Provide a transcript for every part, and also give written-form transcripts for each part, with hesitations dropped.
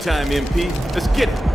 time, MP. Let's get it.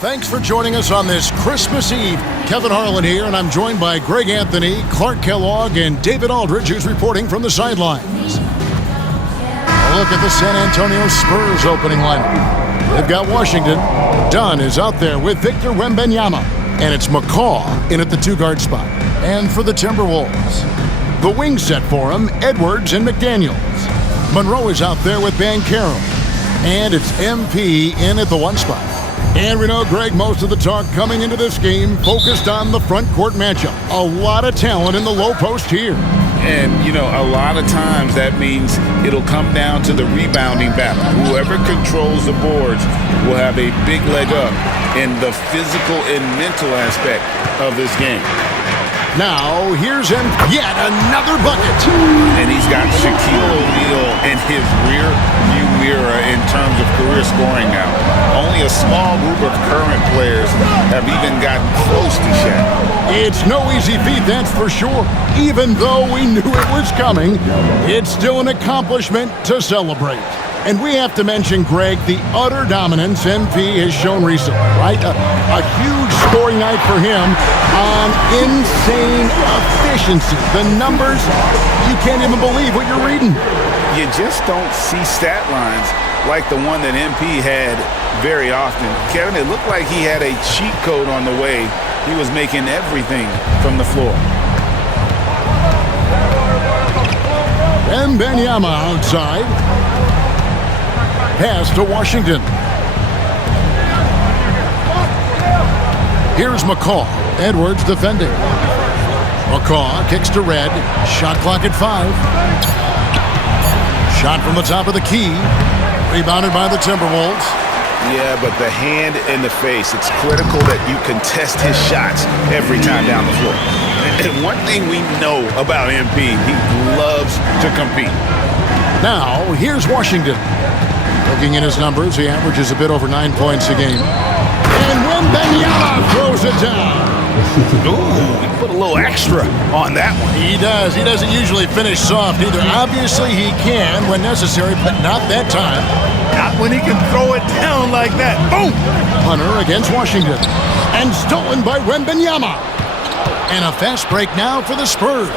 Thanks for joining us on this Christmas Eve. Kevin Harlan here, and I'm joined by Greg Anthony, Clark Kellogg, and David Aldridge, who's reporting from the sidelines. A look at the San Antonio Spurs opening lineup. They've got Washington. Dunn is out there with Victor Wembanyama, and it's McCaw in at the two-guard spot. And for the Timberwolves, the wing set for him, Edwards and McDaniels. Monroe is out there with Banchero, and it's MP in at the one spot. And we know, Greg, most of the talk coming into this game focused on the front court matchup. A lot of talent in the low post here. And, you know, a lot of times that means it'll come down to the rebounding battle. Whoever controls the boards will have a big leg up in the physical and mental aspect of this game. Now, here's him, yet another bucket. And he's got Shaquille O'Neal in his rear view mirror in terms of career scoring now. Only a small group of current players have even gotten close to Shaq. It's no easy feat, that's for sure. Even though we knew it was coming, it's still an accomplishment to celebrate. And we have to mention, Greg, the utter dominance MP has shown recently, right? A huge scoring night for him on insane efficiency. The numbers, you can't even believe what you're reading. You just don't see stat lines like the one that MP had very often. Kevin, it looked like he had a cheat code on the way. He was making everything from the floor. Wembanyama outside. Pass to Washington. Here's McCaw. Edwards defending. McCaw kicks to Red. Shot clock at 5. Shot from the top of the key. Rebounded by the Timberwolves. Yeah, but the hand in the face, it's critical that you contest his shots every time down the floor. And one thing we know about MP, he loves to compete. Now, here's Washington. Looking at his numbers, he averages a bit over 9 points a game. And Wembanyama throws it down. Ooh, he put a little extra on that one. He does. He doesn't usually finish soft either. Obviously, he can when necessary, but not that time. Not when he can throw it down like that. Boom! Hunter against Washington. And stolen by Wembanyama. And a fast break now for the Spurs.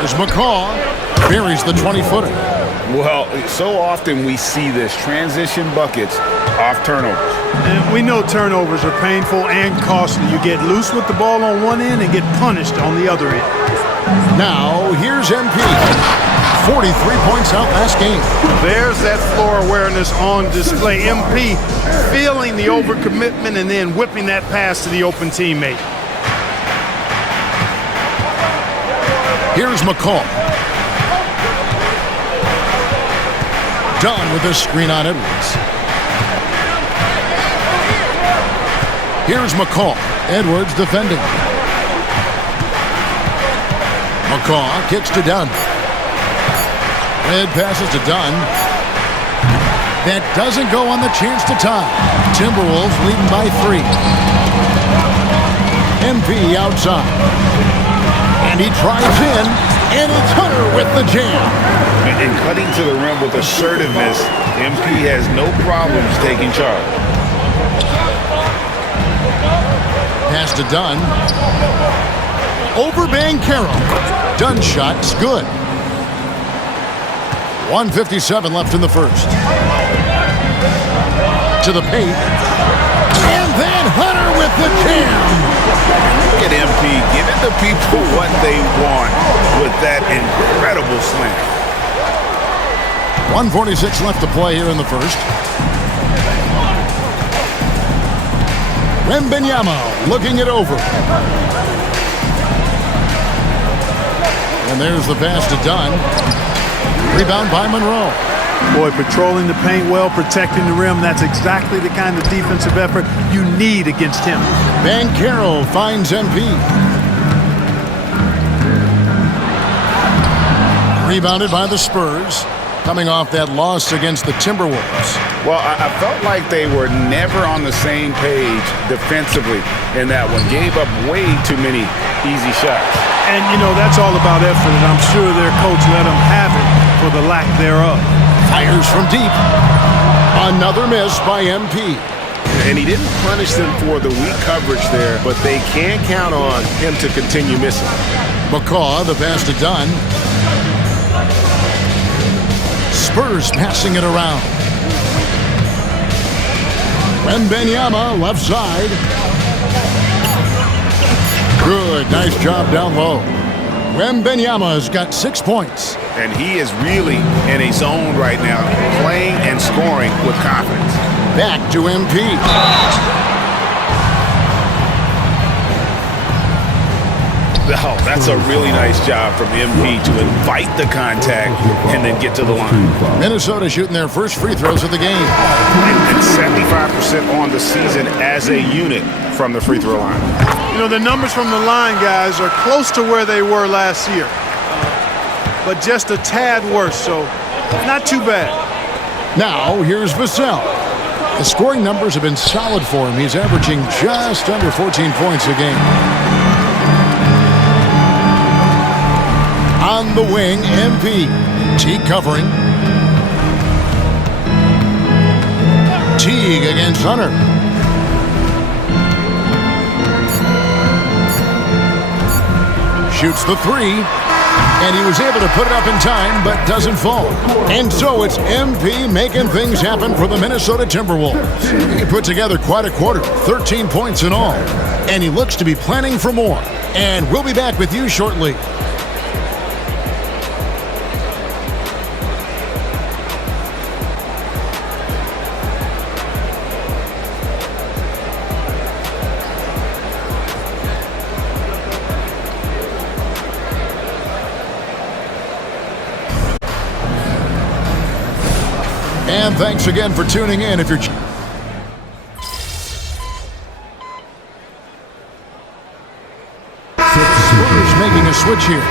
There's McCaw. Buries the 20-footer. Well, so often we see this, transition buckets off turnovers. And we know turnovers are painful and costly. You get loose with the ball on one end and get punished on the other end. Now, here's MP. 43 points out last game. There's that floor awareness on display. MP feeling the overcommitment and then whipping that pass to the open teammate. Here's McCaw. Dunn with a screen on Edwards. Here's McCaw. Edwards defending. McCaw kicks to Dunn. Red passes to Dunn. That doesn't go on the chance to tie. Timberwolves leading by 3. MP outside. And he drives in, and it's Hunter with the jam. And cutting to the rim with assertiveness, MP has no problems taking charge. Pass to Dunn. Over Banchero. Dunn's shot's good. 1:57 left in the first. To the paint. And then Hunter with the jam. Look at MP giving the people what they want with that incredible slam. 1:46 left to play here in the first. Wembanyama looking it over. And there's the pass to Dunn. Rebound by Monroe. Boy, patrolling the paint well, protecting the rim. That's exactly the kind of defensive effort you need against him. Banchero finds MP. Rebounded by the Spurs, coming off that loss against the Timberwolves. Well, I felt like they were never on the same page defensively in that one. Gave up way too many easy shots. And, you know, that's all about effort, and I'm sure their coach let them have it for the lack thereof. Fires from deep. Another miss by MP. And he didn't punish them for the weak coverage there, but they can count on him to continue missing. McCaw, the pass to Dunn. Spurs passing it around. Wembanyama, left side. Good, nice job down low. Wembanyama's got 6 points. And he is really in a zone right now, playing and scoring with confidence. Back to MP. Oh, that's a really nice job from MP to invite the contact and then get to the line. Minnesota shooting their first free throws of the game. And 75% on the season as a unit from the free throw line. You know, the numbers from the line, guys, are close to where they were last year. But just a tad worse, so not too bad. Now, here's Vassell. The scoring numbers have been solid for him. He's averaging just under 14 points a game. On the wing, MP. Teague covering. Teague against Hunter. Shoots the three. And he was able to put it up in time, but doesn't fall. And so it's MP making things happen for the Minnesota Timberwolves. He put together quite a quarter, 13 points in all. And he looks to be planning for more. And we'll be back with you shortly. And thanks again for tuning in. If you're Spurs making a switch here.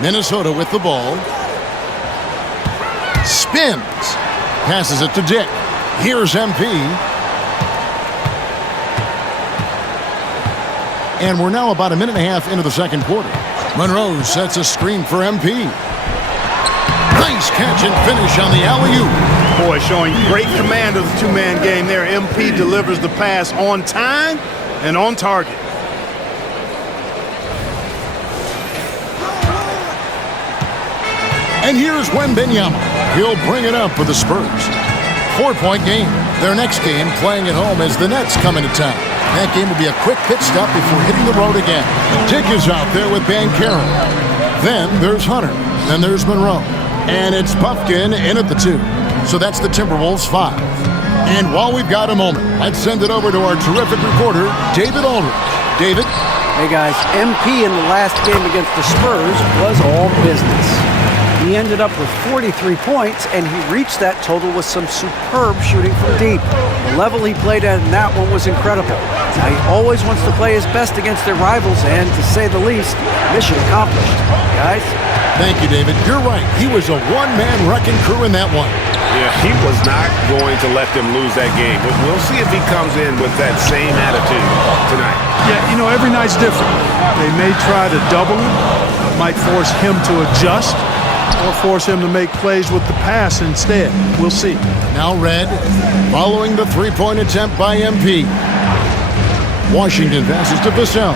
Minnesota with the ball. Spins. Passes it to Dick. Here's MP. And we're now about a minute and a half into the second quarter. Monroe sets a screen for MP. Nice catch and finish on the alley-oop. Boy, showing great command of the two-man game there. MP delivers the pass on time and on target. And here's Wembanyama. He'll bring it up for the Spurs. 4-point game. Their next game playing at home as the Nets come into town. That game will be a quick pit stop before hitting the road again. Dick is out there with Banchero. Then there's Hunter. Then there's Monroe. And it's Puffkin in at the 2. So that's the Timberwolves 5. And while we've got a moment, let's send it over to our terrific reporter, David Aldridge. David? Hey guys, MP in the last game against the Spurs was all business. He ended up with 43 points, and he reached that total with some superb shooting from deep. The level he played at in that one was incredible. Now, he always wants to play his best against their rivals, and to say the least, mission accomplished. Guys? Thank you, David. You're right. He was a one-man wrecking crew in that one. Yeah, he was not going to let them lose that game. But we'll see if he comes in with that same attitude tonight. Yeah, you know, every night's different. They may try to double him, might force him to adjust, or force him to make plays with the pass instead. We'll see. Now Red, following the three-point attempt by MP. Washington passes to Vassell.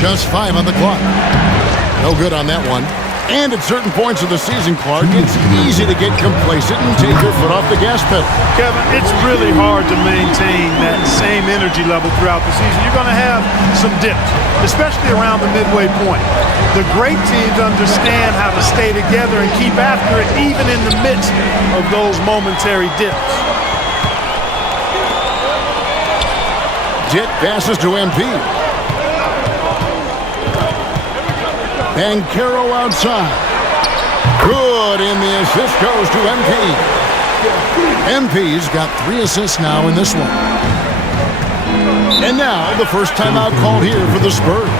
Just 5 on the clock. No good on that one. And at certain points of the season, Clark, it's easy to get complacent and take your foot off the gas pedal. Kevin, it's really hard to maintain that same energy level throughout the season. You're going to have some dips, especially around the midway point. The great teams understand how to stay together and keep after it even in the midst of those momentary dips. Dick passes to MP. Banchero outside. Good, and the assist goes to MP. MP's got 3 assists now in this one. And now the first timeout called here for the Spurs.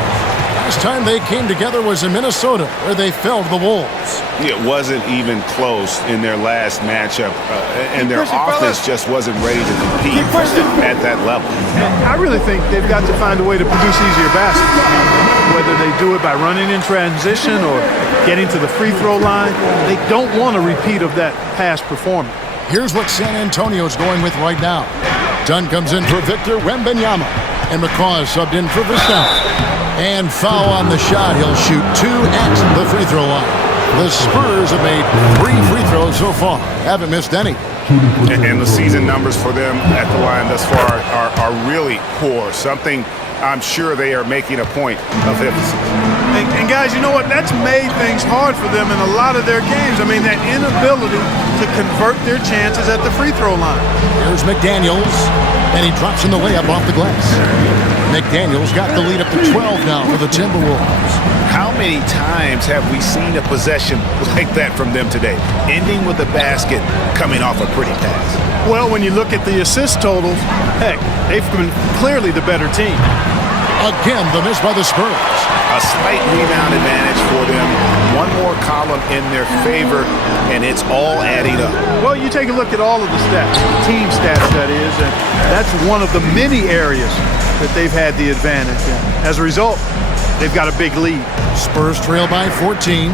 Last time they came together was in Minnesota, where they felled the Wolves. It wasn't even close in their last matchup, and their offense just wasn't ready to compete at that level. I really think they've got to find a way to produce easier baskets. Whether they do it by running in transition or getting to the free throw line, they don't want a repeat of that past performance. Here's what San Antonio's going with right now. Dunn comes in for Victor Wembanyama, and McCaw is subbed in for Vassell. And foul on the shot. He'll shoot 2 at the free throw line. The Spurs have made 3 free throws so far. Haven't missed any. And the season numbers for them at the line thus far are really poor. Something I'm sure they are making a point of emphasis. And guys, you know what? That's made things hard for them in a lot of their games. I mean, that inability to convert their chances at the free throw line. Here's McDaniels, and he drops in the layup off the glass. McDaniels got the lead up to 12 now for the Timberwolves. How many times have we seen a possession like that from them today, ending with a basket coming off a pretty pass? Well, when you look at the assist totals, heck, they've been clearly the better team. Again, the miss by the Spurs. A slight rebound advantage for them. One more column in their favor, and it's all adding up. Well, you take a look at all of the stats, team stats that is, and that's one of the many areas that they've had the advantage in. As a result, they've got a big lead. Spurs trail by 14.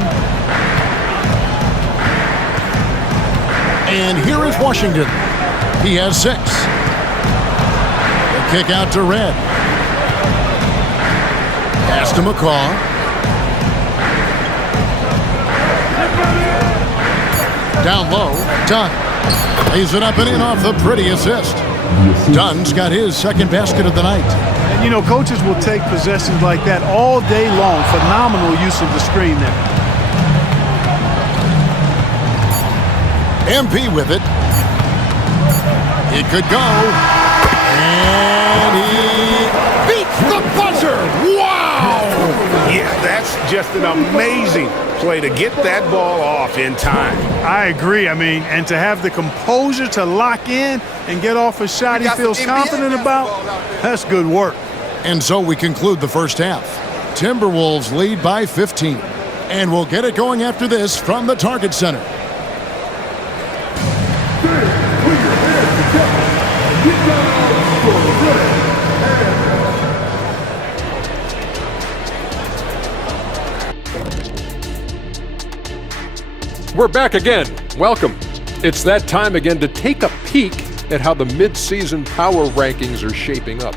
And here is Washington. He has 6. The kick out to Red. Pass to McCaw. Down low, Dunn. Lays it up and in off the pretty assist. Dunn's got his second basket of the night. And you know, coaches will take possessions like that all day long. Phenomenal use of the screen there. MP with it. It could go. And he beats the buzzer. Wow! Yeah, that's just an amazing play to get that ball off in time. I agree. I mean, and to have the composure to lock in and get off a shot he feels confident about, that's good work. And so we conclude the first half. Timberwolves lead by 15. And we'll get it going after this from the Target Center. We're back again. Welcome. It's that time again to take a peek at how the mid-season power rankings are shaping up.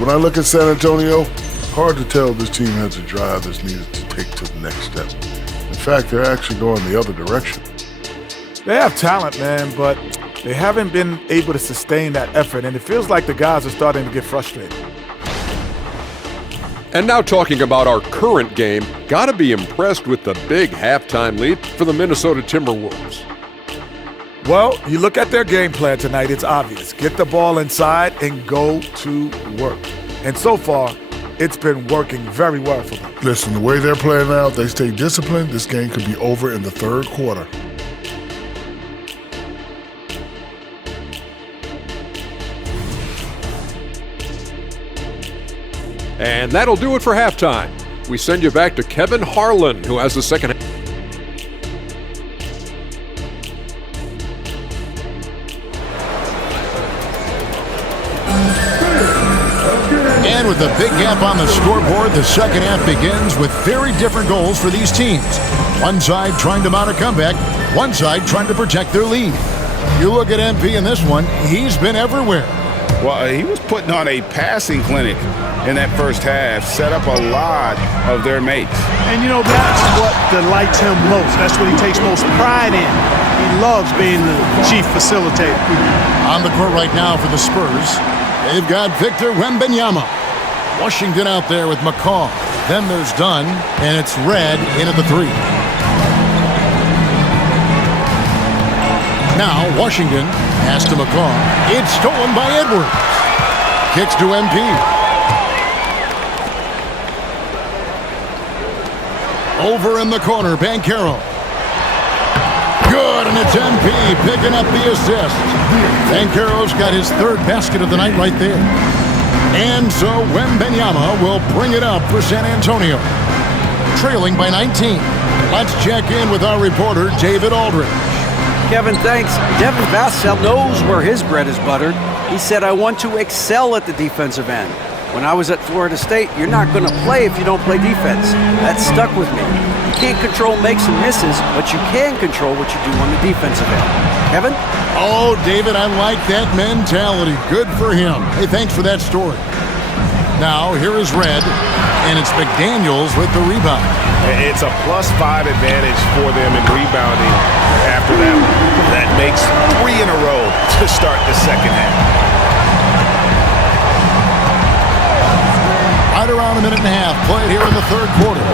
When I look at San Antonio, hard to tell this team has a drive that's needed to take to the next step. In fact, they're actually going the other direction. They have talent, man, but they haven't been able to sustain that effort, and it feels like the guys are starting to get frustrated. And now talking about our current game, gotta be impressed with the big halftime lead for the Minnesota Timberwolves. Well, you look at their game plan tonight, it's obvious. Get the ball inside and go to work. And so far, it's been working very well for them. Listen, the way they're playing now, if they stay disciplined, this game could be over in the third quarter. And that'll do it for halftime. We send you back to Kevin Harlan, who has the second. And with the big gap on the scoreboard, the second half begins with very different goals for these teams. One side trying to mount a comeback, one side trying to protect their lead. You look at MP in this one, he's been everywhere. Well, he was putting on a passing clinic in that first half, set up a lot of their mates. And, you know, that's what delights him most. That's what he takes most pride in. He loves being the chief facilitator. On the court right now for the Spurs, they've got Victor Wembanyama. Washington out there with McCaw. Then there's Dunn, and it's Red in at the 3. Now Washington pass to McCaw. It's stolen by Edwards. Kicks to MP. Over in the corner, Banchero. Good, and it's MP picking up the assist. Banchero's got his 3rd basket of the night right there. And so Wembanyama will bring it up for San Antonio. Trailing by 19. Let's check in with our reporter, David Aldridge. Kevin, thanks. Devin Vassell knows where his bread is buttered. He said, I want to excel at the defensive end. When I was at Florida State, you're not going to play if you don't play defense. That stuck with me. You can't control makes and misses, but you can control what you do on the defensive end. Kevin? Oh, David, I like that mentality. Good for him. Hey, thanks for that story. Now, here is Red, and it's McDaniels with the rebound. It's a +5 advantage for them in rebounding after that. That makes 3 in a row to start the second half. Right around a minute and a half played here in the 3rd quarter.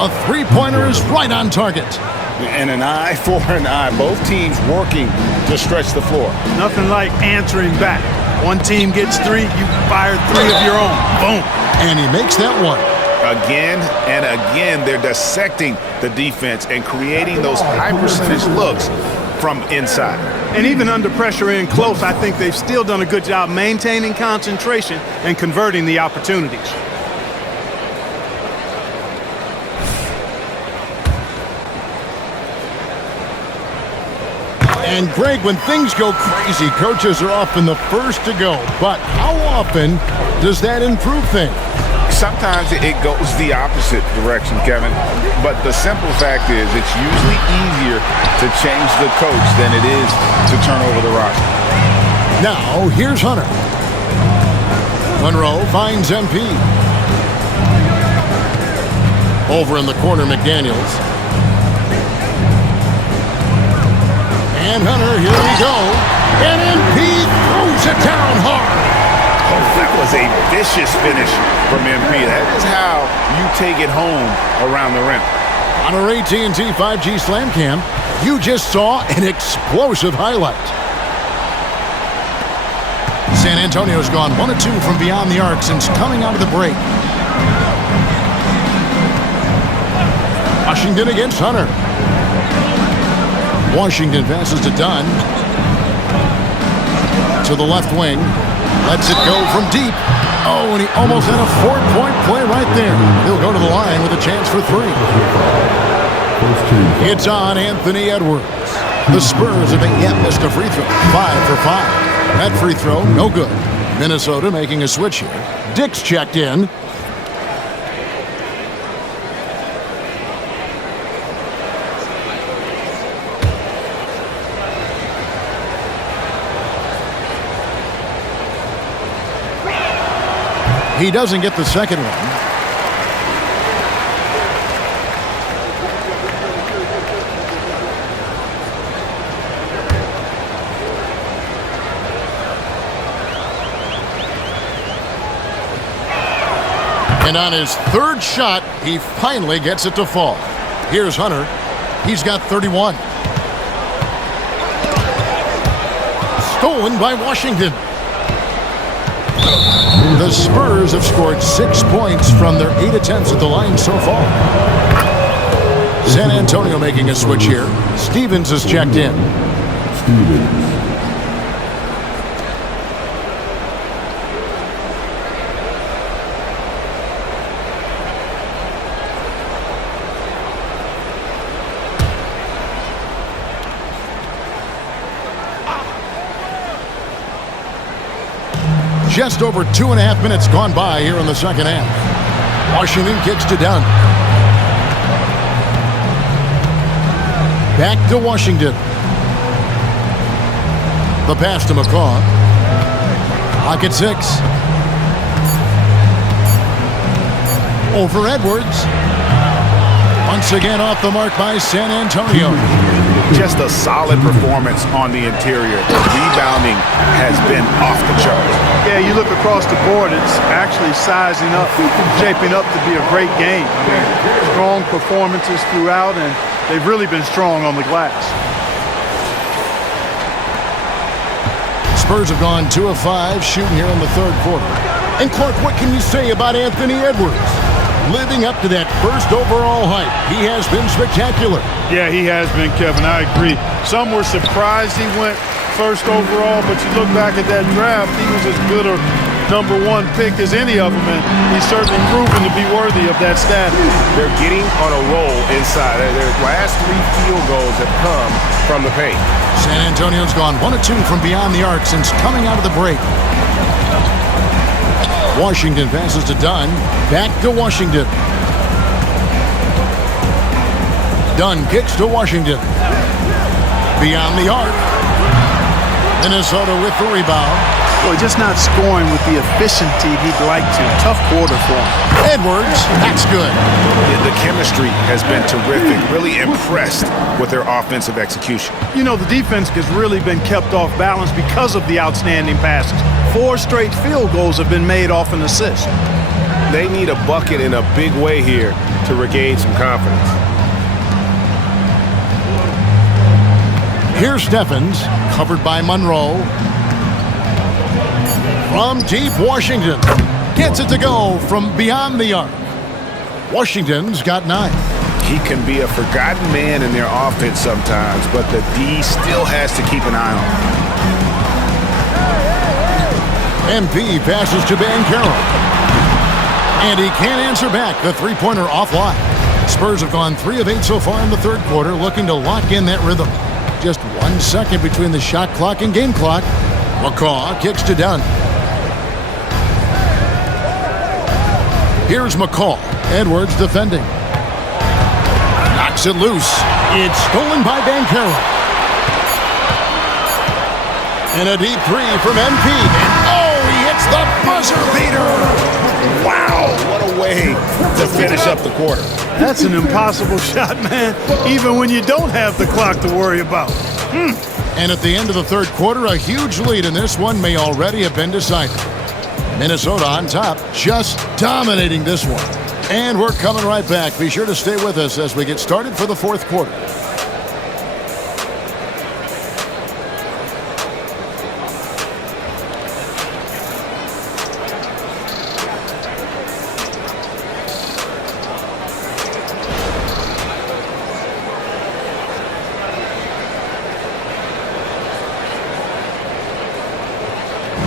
A 3-pointer is right on target. And an eye for an eye. Both teams working to stretch the floor. Nothing like answering back. One team gets 3, you fire 3 of your own. Boom. And he makes that one. Again and again, they're dissecting the defense and creating those high-percentage looks from inside. And even under pressure in close, I think they've still done a good job maintaining concentration and converting the opportunities. And Greg, when things go crazy, coaches are often the first to go. But how often does that improve things? Sometimes it goes the opposite direction, Kevin. But the simple fact is it's usually easier to change the coach than it is to turn over the roster. Now, here's Hunter. Monroe finds MP. Over in the corner, McDaniels. And Hunter, here we go. And MP throws it down hard. Oh, that was a vicious finish from MP. That is how you take it home around the rim. On our AT&T 5G Slam Cam, you just saw an explosive highlight. San Antonio's gone 1 of 2 from beyond the arc since coming out of the break. Washington against Hunter. Washington passes to Dunn. To the left wing. Lets it go from deep. Oh, and he almost had a 4-point play right there. He'll go to the line with a chance for 3. It's on Anthony Edwards. The Spurs haven't yet missed a free throw. 5 for 5. That free throw, no good. Minnesota making a switch here. Dick's checked in. He doesn't get the second one. And on his 3rd shot, he finally gets it to fall. Here's Hunter. He's got 31. Stolen by Washington. The Spurs have scored 6 points from their 8 attempts at the line so far. San Antonio making a switch here. Stevens has checked in. Just over 2.5 minutes gone by here in the second half. Washington kicks to Dunn. Back to Washington. The pass to McCaw. Clock at 6. Over Edwards. Once again off the mark by San Antonio. Just a solid performance on the interior. The rebounding has been off the charts. Yeah, you look across the board, it's actually sizing up, shaping up to be a great game. I mean, strong performances throughout, and they've really been strong on the glass. Spurs have gone 2 of 5 shooting here in the third quarter. And Clark, what can you say about Anthony Edwards? Living up to that first overall hype, he has been spectacular. Yeah, he has been, Kevin. I agree. Some were surprised he went first overall, but you look back at that draft, he was as good a number 1 pick as any of them, and he's certainly proven to be worthy of that status. They're getting on a roll inside. Their last 3 field goals have come from the paint. San Antonio's gone 1 of 2 from beyond the arc since coming out of the break. Washington passes to Dunn. Back to Washington. Dunn kicks to Washington. Beyond the arc. Minnesota with the rebound. Boy, just not scoring with the efficiency he'd like to. Tough quarter for him. Edwards, that's good. The chemistry has been terrific. Really impressed with their offensive execution. You know, the defense has really been kept off balance because of the outstanding passes. 4 straight field goals have been made off an assist. They need a bucket in a big way here to regain some confidence. Here's Steffens, covered by Monroe. From deep, Washington gets it to go from beyond the arc. Washington's got 9. He can be a forgotten man in their offense sometimes, but the D still has to keep an eye on him. MP passes to Banchero. And he can't answer back. The three-pointer offline. Spurs have gone 3 of 8 so far in the third quarter, looking to lock in that rhythm. Just 1 second between the shot clock and game clock. McCaw kicks to Dunn. Here's McCaw. Edwards defending. Knocks it loose. It's stolen by Banchero. And a deep 3 from MP. And he hits the buzzer beater. Wow, what a way to finish up the quarter. That's an impossible shot, man, even when you don't have the clock to worry about. And at the end of the third quarter, a huge lead in this one may already have been decided. Minnesota on top, just dominating this one. And we're coming right back. Be sure to stay with us as we get started for the fourth quarter.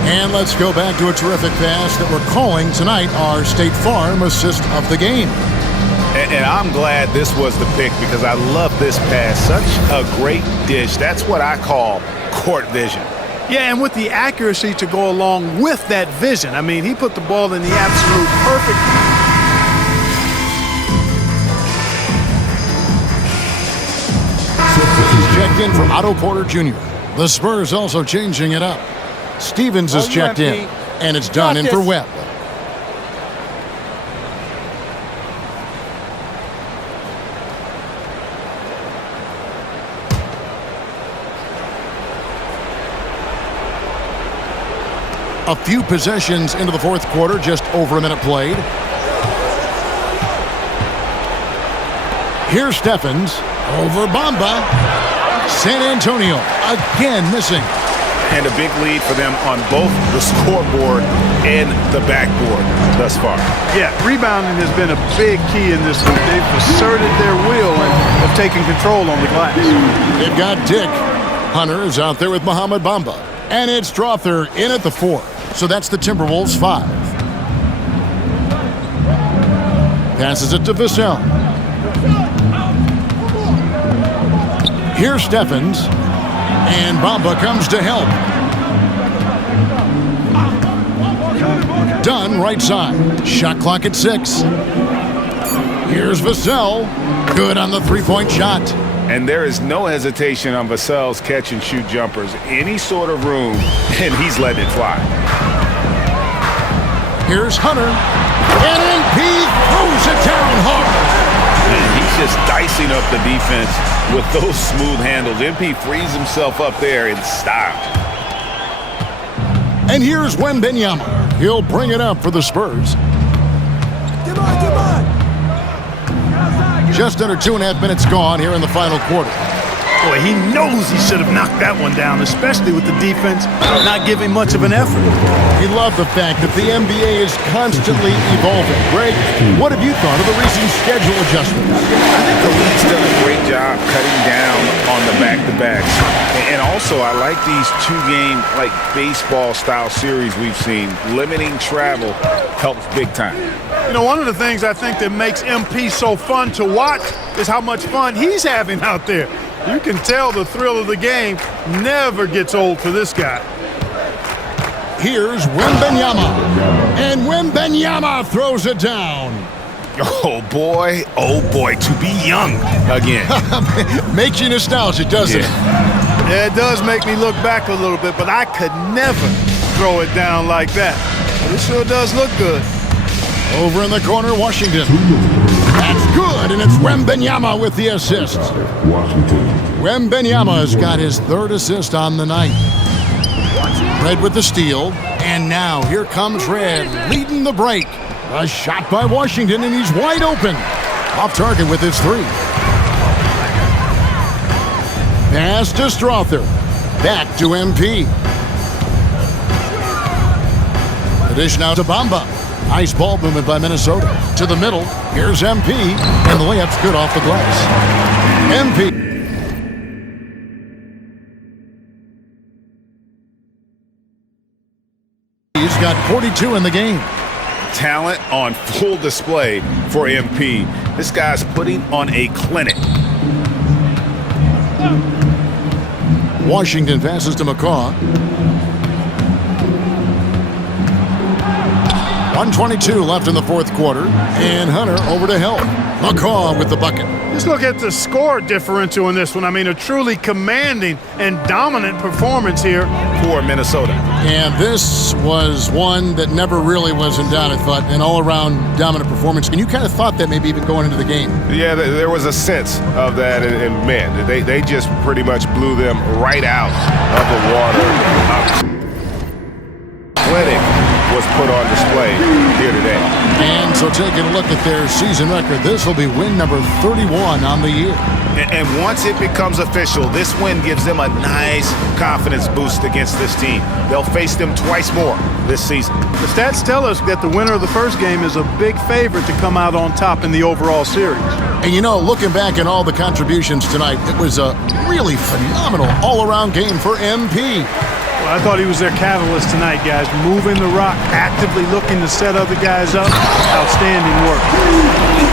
And let's go back to a terrific pass that we're calling tonight our State Farm assist of the game. And I'm glad this was the pick because I love this pass. Such a great dish. That's what I call court vision. Yeah, and with the accuracy to go along with that vision. I mean, he put the ball in the absolute perfect. He's checked in for Otto Porter Jr. The Spurs also changing it up. Stevens is checked in, and it's done in for Webb. A few possessions into the fourth quarter, just over a minute played. Here's Steffens over Bamba. San Antonio again missing. And a big lead for them on both the scoreboard and the backboard thus far. Yeah, rebounding has been a big key in this one. They've asserted their will and have taken control on the glass. They've got Dick. Hunter is out there with Mohamed Bamba. And it's Strother in at the 4. So that's the Timberwolves 5. Passes it to Vassell. Here's Steffens. And Bamba comes to help. Dunn right side. Shot clock at 6. Here's Vassell. Good on the three-point shot. And there is no hesitation on Vassell's catch-and-shoot jumpers. Any sort of room, and he's letting it fly. Here's Hunter. And MP throws it down hard. And he's just dicing up the defense with those smooth handles. MP frees himself up there in style. And here's Wembanyama. He'll bring it up for the Spurs. Just under 2.5 minutes gone here in the final quarter. Boy, he knows he should have knocked that one down, especially with the defense not giving much of an effort. He loved the fact that the NBA is constantly evolving. Greg, what have you thought of the recent schedule adjustments? I think the league's done a great job cutting down on the back-to-backs. And also, I like these two-game, like baseball-style series we've seen. Limiting travel helps big time. You know, one of the things I think that makes MP so fun to watch is how much fun he's having out there. You can tell the thrill of the game never gets old for this guy. Here's Wembanyama. And Wembanyama throws it down. Oh, boy, to be young again. Makes you nostalgic, doesn't it? Yeah, it does make me look back a little bit, but I could never throw it down like that. But it sure does look good. Over in the corner, Washington. That's good, and it's Wembanyama with the assist. Wembanyama has got his third assist on the night. Red with the steal, and now here comes Red, leading the break. A shot by Washington, and he's wide open. Off target with his three. Pass to Strother. Back to MP. Addition out to Bamba. Nice ball movement by Minnesota. To the middle. Here's MP. And the layup's good off the glass. MP. He's got 42 in the game. Talent on full display for MP. This guy's putting on a clinic. Washington passes to McCaw. 1:22 left in the fourth quarter, and Hunter over to help. McCaw with the bucket. Just look at the score differential in this one. I mean, a truly commanding and dominant performance here for Minnesota. And this was one that never really was in doubt, I thought, an all-around dominant performance. And you kind of thought that maybe even going into the game. Yeah, there was a sense of that, and man, they just pretty much blew them right out of the water. Clinic was put on display here today. And so taking a look at their season record, this will be win number 31 on the year. And once it becomes official, this win gives them a nice confidence boost against this team. They'll face them twice more this season. The stats tell us that the winner of the first game is a big favorite to come out on top in the overall series. And you know, looking back at all the contributions tonight, it was a really phenomenal all-around game for MP. Well, I thought he was their catalyst tonight, guys. Moving the rock, actively looking to set other guys up. Outstanding work.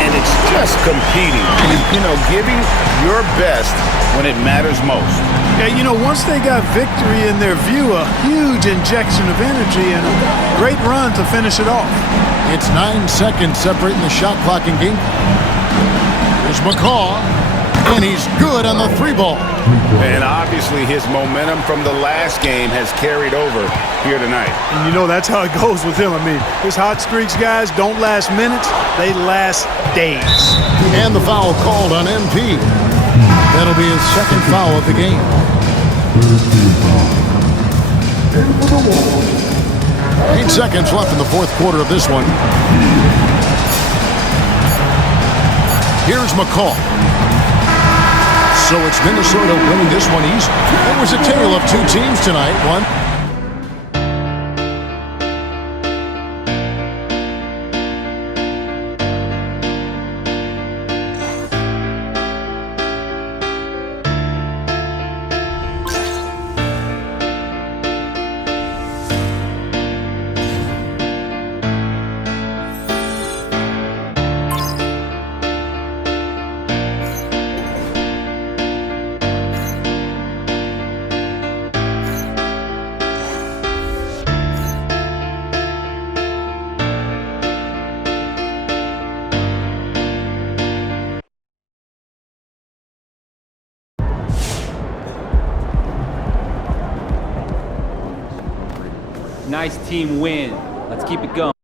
And it's just competing. You know, giving your best when it matters most. Yeah, you know, once they got victory in their view, a huge injection of energy and a great run to finish it off. It's 9 seconds separating the shot clock in game. There's McCaw, and he's good on the three ball. And obviously his momentum from the last game has carried over here tonight. And you know, that's how it goes with him. I mean, his hot streaks, guys, don't last minutes, they last days. And the foul called on MP. That'll be his second foul of the game. Eight seconds left in the fourth quarter of this one. Here's McCaw. So it's Minnesota winning this one easy. It was a tale of two teams tonight. One. Nice team win. Let's keep it going.